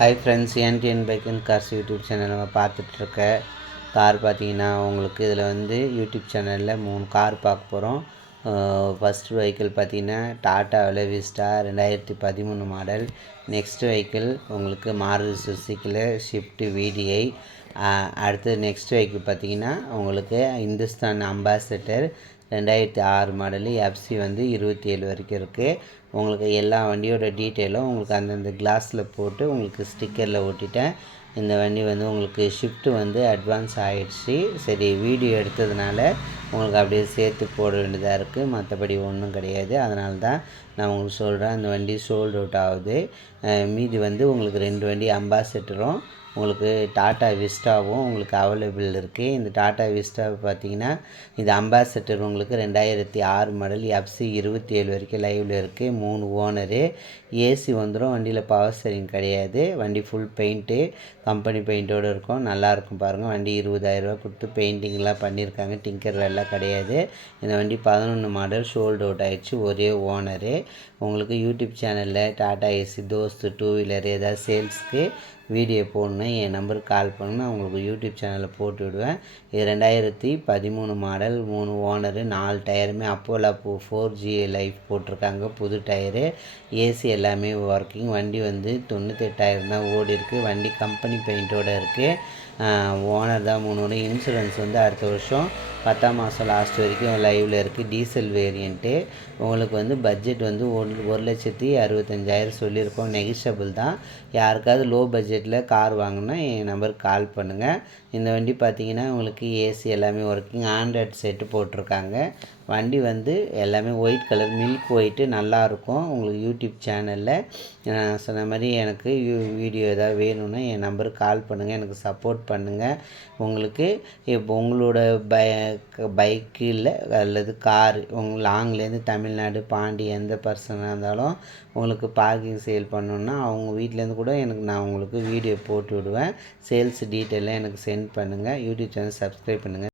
Hi friends, NTN bike and cars YouTube channel நம்ம பார்த்துட்ருக்க car பார்த்தீங்கன்னா உங்களுக்கு இதில் வந்து யூடியூப் சேனலில் 3 கார் பார்க்க போகிறோம். ஃபஸ்ட் வெஹிக்கிள் பார்த்தீங்கன்னா டாட்டாவில் விஸ்டா 2013 மாடல். நெக்ஸ்ட் வெஹிக்கிள் உங்களுக்கு மாருதி சுசுக்கியில் ஷிஃப்ட் விடிஐ. அடுத்து நெக்ஸ்ட் வெஹிக்கிள் பார்த்தீங்கன்னா உங்களுக்கு இந்துஸ்தான் அம்பாசடர் 2006 மாடலு. எஃப்சி வந்து 27 வரைக்கும் இருக்குது. உங்களுக்கு எல்லா வண்டியோட டீட்டெயிலும் உங்களுக்கு அந்தந்த கிளாஸில் போட்டு உங்களுக்கு ஸ்டிக்கரில் ஒட்டிட்டேன். இந்த வண்டி வந்து உங்களுக்கு ஷிஃப்ட்டு வந்து அட்வான்ஸ் ஆகிடுச்சு. சரி, வீடியோ எடுத்ததுனால உங்களுக்கு அப்படியே சேர்த்து போட வேண்டியதாக இருக்குது, மற்றபடி ஒன்றும் கிடையாது. அதனால தான் நான் உங்களுக்கு சொல்கிறேன். அந்த வண்டி சோல்ட் அவுட் ஆகுது. மீதி வந்து உங்களுக்கு 2 வண்டி அம்பாசடரும் உங்களுக்கு டாட்டா விஸ்டாவும் உங்களுக்கு அவைலபிள் இருக்குது. இந்த டாட்டா விஸ்டா பார்த்தீங்கன்னா இது அம்பாசடர் உங்களுக்கு 2006 மாடல். எஃப்சி 27 வரைக்கும் லைவில் இருக்குது. 3 ஓனரு. ஏசி வந்துடும். வண்டியில் பவர் ஸ்டீரிங் கிடையாது. வண்டி ஃபுல் பெயிண்ட்டு, கம்பெனி பெயிண்ட்டோடு இருக்கும். நல்லாயிருக்கும் பாருங்கள். வண்டி 20,000 கொடுத்து பெயிண்டிங்லாம் பண்ணியிருக்காங்க. டிங்கர் வேலைலாம் கிடையாது. இந்த வண்டி 11 மாடல் சோல்ட் அவுட் ஆகிடுச்சு. ஒரே ஓனரு. உங்களுக்கு யூடியூப் சேனலில் டாட்டா ஏசி தோஸ்து 2 வீலர் ஏதாவது சேல்ஸுக்கு வீடியோ போடணும், என் நம்பருக்கு கால் பண்ணுங்க. நான் உங்களுக்கு யூடியூப் சேனலில் போட்டு விடுவேன். இது 2013 மாடல், 3 ஓனரு, 4 டயருமே அப்போலா 4G லைஃப் போட்டிருக்காங்க. புது டயரு, ஏசி எல்லாமே ஒர்க்கிங். வண்டி வந்து 98,000 தான் ஓடி இருக்குது. வண்டி கம்பெனி பெயிண்ட்டோடு இருக்குது. ஓனர் தான் 3 ஓனர். இன்சூரன்ஸ் வந்து அடுத்த வருஷம் 10ஆம் மாதம் லாஸ்ட் வரைக்கும் லைவில் இருக்குது. Diesel variant. உங்களுக்கு வந்து பட்ஜெட் வந்து 1,65,000 சொல்லியிருக்கோம். நெகிஷபிள் தான். யாருக்காவது லோ பட்ஜெட்டில் கார் வாங்கினா என் நம்பருக்கு கால் பண்ணுங்கள். இந்த வண்டி பார்த்தீங்கன்னா உங்களுக்கு ஏசி எல்லாமே ஒர்க்கிங். ஆண்ட்ராய்ட் செட்டு போட்டிருக்காங்க. வண்டி வந்து எல்லாமே ஒயிட் கலர், மில்க் ஒயிட்டு, நல்லாயிருக்கும். உங்களுக்கு யூடியூப் சேனலில் நான் சொன்ன மாதிரி எனக்கு வீடியோ ஏதாவது வேணும்னா என் நம்பருக்கு கால் பண்ணுங்கள். எனக்கு சப்போர்ட் பண்ணுங்கள். உங்களுக்கு இப்போ உங்களோட பைக்கில் அல்லது கார் லாங்லேருந்து தமிழ்நாடு, பாண்டி எந்த பர்சனாக இருந்தாலும் உங்களுக்கு பார்க்கிங் சேல் பண்ணணுன்னா அவங்க வீட்டிலேருந்து கூட நான் உங்களுக்கு வீடியோ போட்டு விடுவேன். சேல்ஸ் டீட்டெயிலாக எனக்கு சென்ட் பண்ணுங்கள். யூடியூப் சேனல் சப்ஸ்கிரைப் பண்ணுங்கள்.